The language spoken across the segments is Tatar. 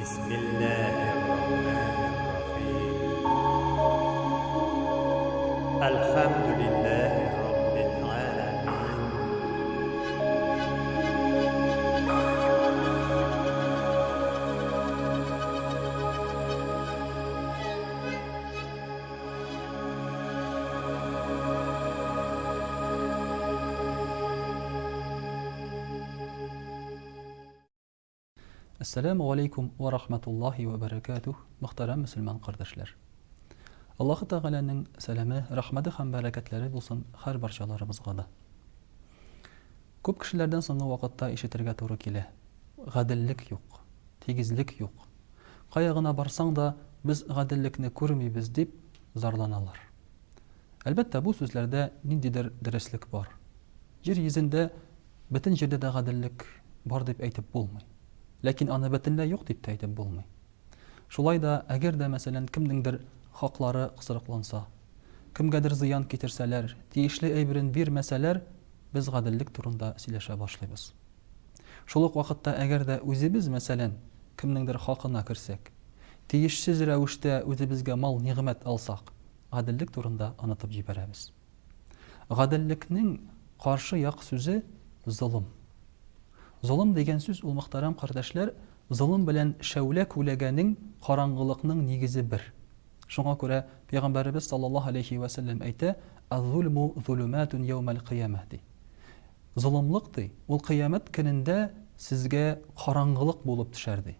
بسم الله الرحمن الرحيم الحمد لله رب العالمين Assalamu alaikum wa rahmatullahi wa barakatuh. Muhtaram Müslüman kardeşler. Allahu Teala'nın selamı, rahmeti hem bereketleri bulsun her barchalarımızga da. Көп kişilerden sonra vakitte işitirge doğru kile. Gadillik yok, tegizlik yok. Kayağına barsan da biz gadillikni görmeybiz deyip zarlanalar. Elbette bu sözlerde nindidir dereslik var. Yer yüzünde bütün jerde de gadillik var deyip aytip bulmay. Lakin ana betinle yok deyip aytip bulmay. Şulay da eğer de mesela kimdindir haklары kısırıklansa, kimgedir ziyan getirseler, tiyişli eybirin bir meseler, biz gadillik turunda sileşe başlayız. Şuluk vakitte eğer de özümüz mesela kimdindir hakkına kirsek, tiyişsiz rəvişte özümüzge mal nimet alsak, gadillik turunda anlatıp jiberemiz. Gadillikning karşı yak sözü zulüm. Zulüm degen söz ul muhtaram kardeşler, zulüm bilen şevle kulegenin karangılıkның nigizi bir. Şuna göre Peygamberimiz sallallahu aleyhi ve sellem aytı: "Az-zulmu zulumatun yawmal kıyamah" di. Zulümlük di. Ul kıyamet gününde sizge karangılık bulup düşer di.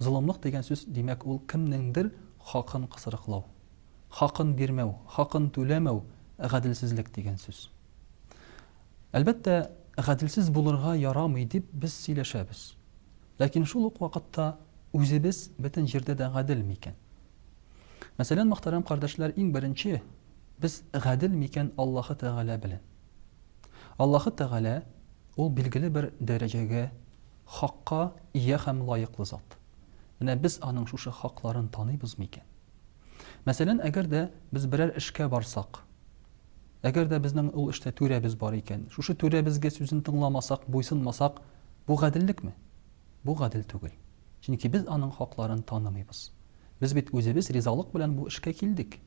Zulümlük degen söz demek ul kimningdir hakkın kısırıklaw, hakkın bermew, hakkın tölemew, gadilsizlik degen söz. Elbette gadilsiz bulurga yaramay dip biz sileşebiz. Lakin şuluk vakitta özübüz bütün jerde de gadil miken. Mesela muhtaram kardeşler, en birinci biz gadil miken Allahu Teala bilen. Allahu Teala ol bilgili bir derecege hakka iyi hem layıklı zat. Yani biz anın şuşu hakların tanıybız miken. Mesela eğer de biz birer işke barsak, eğer de bizden ol işte türebiz bar iken, şuşu türebizge sözün tınlamasak, boysunmasak, bu gadillik mi? Bu gadil tügül. Çünkü biz anın haklarını tanımayız. Biz bit özübüz rizalık bilen bu işke kildik.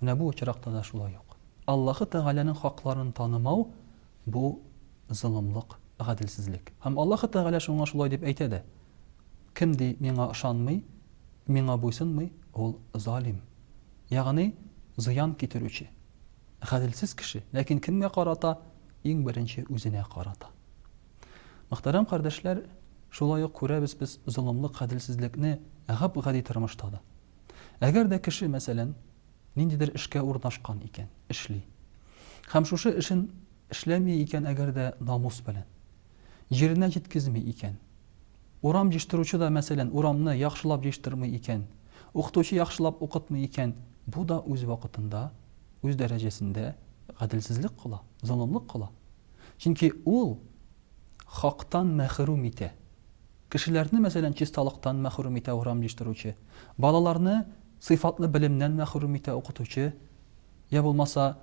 Mine bu uçurakta da şulay yok. Allahu Teala'nın haklarını tanımaw bu zulümlük, gadilsizlik. Hem Allahu Teala şuna şulay dip aytadi: "Kimdi mena ışanmay, mena boysunmay, ol zalim." Yani ziyan getirücü. Gadilsiz kişi. Lakin kimge karata? En birinci özüne karata. Muhtaram kardeşler, şulay yok görəbiz biz zulümlük, gadilsizlikni gap gadi turmuşda da. Eğer de kişi mesela nindidir işke urnaşkan iken, işli. Hem şuşu işin işlemi iken eğer de namus bilen, yerine jetkizmi iken, uram jiştiruçu da mesela uramni yaxşılap jiştirmay iken, okutucu yaxşılap okutmay iken, bu da öz vakitinde, öz derecesinde gadilsizlik kıla, zulümlük kıla. Çünkü ol haktan mahrum ite. Kişilerini mesela çistalıktan mahrum ite uram jiştiruçu, balalarını sıfatlı bilimden mahrum ite okutucu, ya bulmasa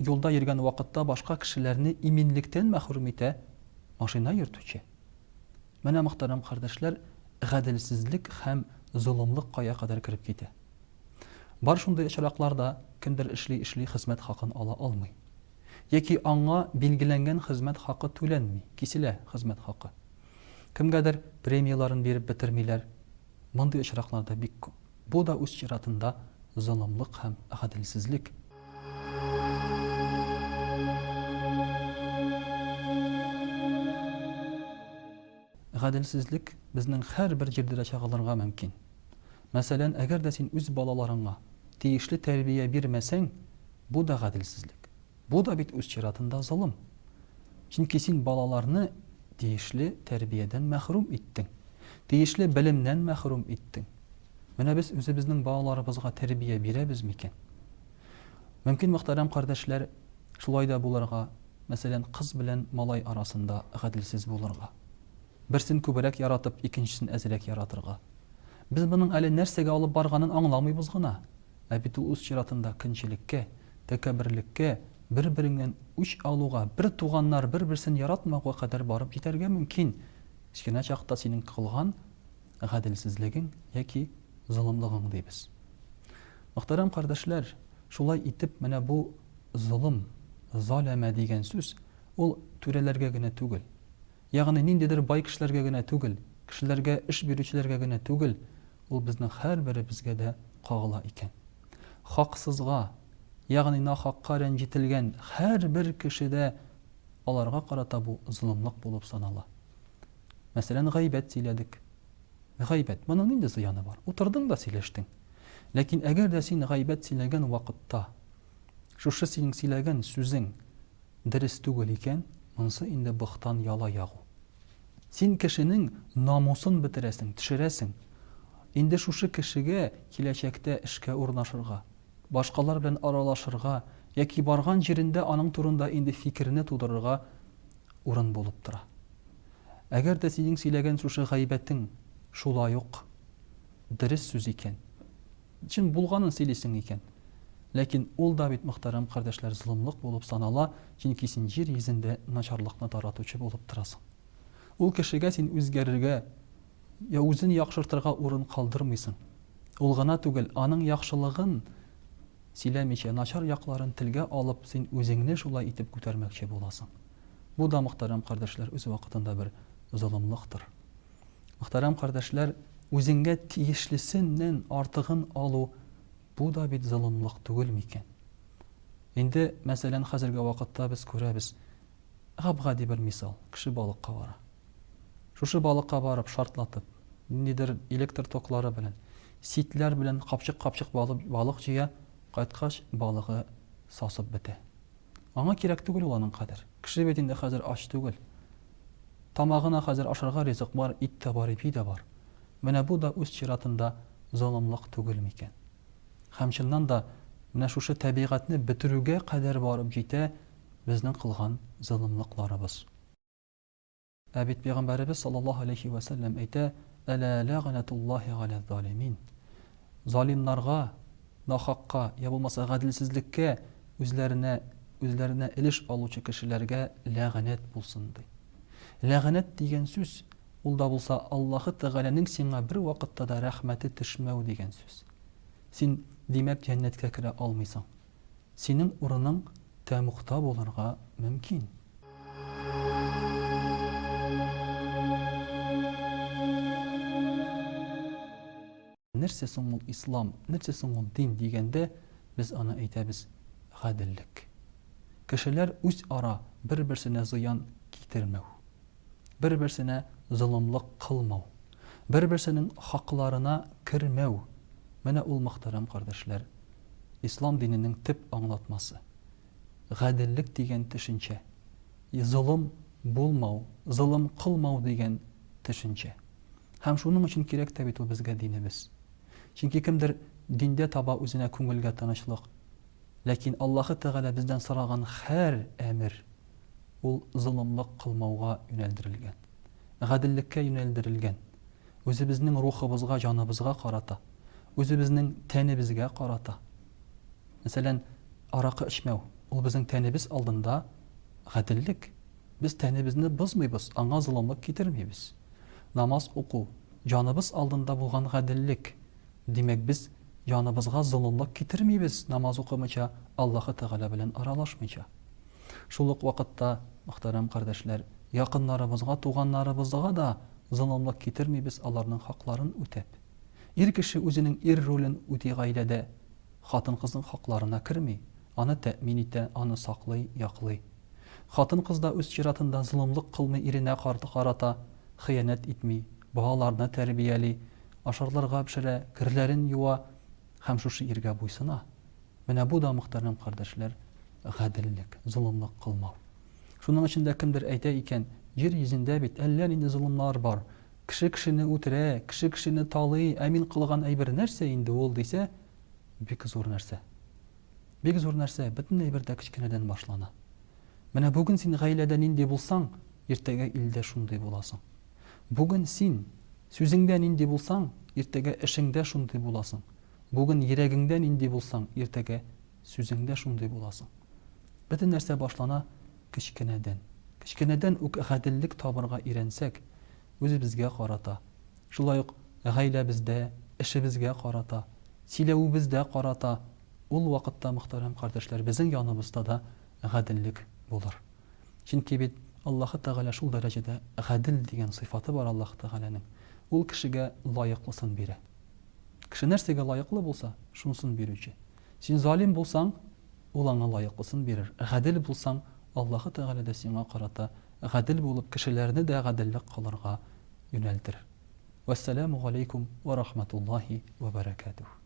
yolda yürgen vakitte başka kişilerini iminlikten mahrum ite maşina yürütücü. Mene muhtaram kardeşler, gadilsizlik hem zulümlük kaya kadar kirip gide. Bar şunday işaraklarda kimdir işli hizmet hakkını ala almay. Yeki anga bilgilengen hizmet hakkı tölenmi, kisile hizmet hakkı. Kimgedir premiyaların berip bitirmiler, mınday işaraklarda bik köp. Bu da öz şiratında zulümlük hem gadilsizlik. Gadilsizlik bizning her bir jerde çağılırga mümkün. Mesela eğer de sen öz balalarına tiyişli terbiye bermesen, bu da gadilsizlik. Bu da bit öz şiratında zulüm. Çünkü sen balalarını tiyişli terbiyeden mahrum ettin. Tiyişli bilimden mahrum ettin. Mene biz özümüzün balalarımızga terbiye berebiz miken? Mümkün muhtaram kardeşler, şulay da bularga, mesela kız bilen malay arasında gadilsiz bulurga. Birsin köbürek yaratıp ikincisini ezerek yaratırga. Biz bunun ali nersege alıp barganın anlamayız gına. Bit öz şiratında kinçilikke, tekebirlikke, bir-birinden üç aluğa, bir tuğanlar bir-birsini yaratmağa kadar barıp yeterge mümkün. Кечкенә чакта синең кылган гаделсезлегең яки золымлыгың дибез. Мөхтәрәм кардәшләр, шулай итеп менә бу золым, залама дигән сүз ул түрәләргә генә түгел. Ягъни ниндидер бай кешеләргә генә түгел, кешеләргә эш бирүчеләргә генә түгел, ул безнең һәрберебезгә дә кагыла икән. Хаксызга, ягъни нахакка рәнҗетелгән һәрбер кешедә аларга карата бу золымлык булып санала. Мәсәлән, гайбәт сөйләдек. Гайбәт, моның нинди зыяны бар? Утырдың да сөйләштең. Ләкин әгәр дә син гайбәт сөйләгән вакытта, шушы синең сөйләгән сүзең дөрес түгел икән, монысы инде бохтан яла ягу. Син кешенең намусын бетерәсең, төшерәсең. Инде шушы кешегә киләчәктә эшкә урнашырга, башкалар белән аралашырга, яки барган җирендә аның турында инде фикерне тудырырга урын булып тора. Әгәр дә синең сөйләгән шушы гайбәтең шулай ук дөрес сүз икән, чын булганын сөйлисең икән, ләкин ул да бит, мөхтәрәм кардәшләр, золымлык булып санала, чөнки син җир йөзендә начарлыкны таратучы булып торасың. Ул кешегә син үзгәрергә, я үзен яхшыртырга урын калдырмыйсың. Ул гына түгел, аның яхшылыгын сөйләмичә, начар якларын телгә алып, син үзеңне шулай итеп күтәрмәкче буласың. Бу да, мөхтәрәм кардәшләр, үз вакытында бер золымлыктыр. Мөхтәрәм кардәшләр, үзеңгә тиешлесеннән артыгын алу, бу да бит золымлык түгел микән? Инде, мәсәлән, хәзерге вакытта без күрәбез, габгади бер мисал, кеше балыкка бара. Шушы балыкка барып шартлатып, ниндидер электр токлары белән, ситләр белән капчык-капчык балык җыя, кайткач балыгы сасып бетә. Аңа кирәк түгел ул аның кадәр. Кеше бит инде хәзер ач түгел. Тамагына хәзер ашарга ризык бар, ит тә бар, ипи дә бар. Менә бу да үз чиратында золымлык түгел микән? Һәм чыннан да менә шушы табигатьне бетерүгә кадәр барып җитә безнең кылган золымлыкларыбыз. Бит Пәйгамбәрбез саллаллаһу алейхи ва саллям әйтә: "Әлә ләгънатуллаһи галә залимин." Залимнарга, нахакка, я булмаса гаделсезлеккә үзләренә илеш алучы кешеләргә ләгънәт булсын ди. Ләгънәт дигән сүз, ул да булса Аллаһы Тәгаләнең сиңа бер вакытта да рәхмәте төшмәү дигән сүз. Син димәк җәннәткә керә алмыйсың. Синең урының тәмугта булырга мөмкин. Нәрсә соң ул ислам, нәрсә соң ул дин дигәндә, без аны әйтәбез: гаделлек. Кешеләр үз ара бер-берсенә зыян китермәү, бер-берсенә золымлык кылмау, бер-берсенең хакларына кермәү. Менә ул, мөхтәрәм кардәшләр, ислам диненең төп аңлатмасы. Гаделлек дигән төшенчә, золым булмау, золым кылмау дигән төшенчә. Һәм шуның өчен кирәк тә бит ул безгә динебез. Чөнки кемдер диндә таба үзенә күңелгә тынычлык, ләкин Аллаһы Тәгалә бездән сораган һәр әмер ул золымлык кылмауга юнәлдерелгән, гаделлеккә юнәлдерелгән. Үзебезнең рухыбызга, җаныбызга карата, үзебезнең тәнебезгә карата. Мәсәлән, аракы эчмәү, ул безнең тәнебез алдында гаделлек. Без тәнебезне бозмыйбыз, аңа золымлык китермибез. Намаз уку, җаныбыз алдында булган гаделлек. Димәк, без җаныбызга золымлык китермибез, намаз укымыйча, Аллаһы Тәгалә белән аралашмыйча. Шул ук вакытта, мөхтәрәм кардәшләр, якыннарыбызга, туганнарыбызга да золымлык китермибез, аларның хакларын үтәп. Ир кеше үзенең ир ролен үти гаиләдә, хатын-кызның хакларына керми, аны тәэмин итә, аны саклый, яклый. Хатын-кыз да үз чиратында золымлык кылмый, иренә карата хыянәт итми, балаларны тәрбияли, ашарларга пешерә, кирләрен юа һәм шушы иргә буйсына. Менә бу да, мөхтәрәм кардәшләр, гаделлек, золымлык кылмау. Шуның өчен дә кемдер әйтә икән, җир йөзендә бит әллә нинди золымлар бар. Кеше кешене үтерә, кеше кешене талый, ә мин кылган әйбер нәрсә инде ул дисә, бик зур нәрсә. Бик зур нәрсә, бөтен әйбер дә кичкенәдән башлана. Менә бүген син гаиләдә нинди булсаң, иртәгә илдә шундый буласың. Бүген син сүзеңдә нинди булсаң, иртәгә эшеңдә шундый буласың. Бүген йөрәгеңдә нинди булсаң, иртәгә сүзеңдә шундый буласың. Бөтен нәрсә башлана кичкенәдән. Кичкенәдән үк гаделлек табырга өйрәнсәк, үзебезгә карата, шулай ук гаиләбездә, эшебезгә карата, сөйләвебездә карата, ул вакытта, мөхтәрәм кардәшләр, безнең яныбызда да гаделлек булыр. Чөнки бит Аллаһ Тәгалә шул дәрәҗәдә гадел дигән сыйфаты бар Аллаһ Тәгаләнең. Ул кешегә лаеклысын бирә. Кеше нәрсәгә лаеклы булса, шунысын бирүче. Син залим булсаң, ул аңа лаеклысын бирер. Гадел булсаң, Аллаһ Тәгалә дә сиңа карата гадел булып, кешеләрне дә гаделлек кылырга юнәлтер. Вассаламу алейкум ва рахматуллаһи ва баракатуһ.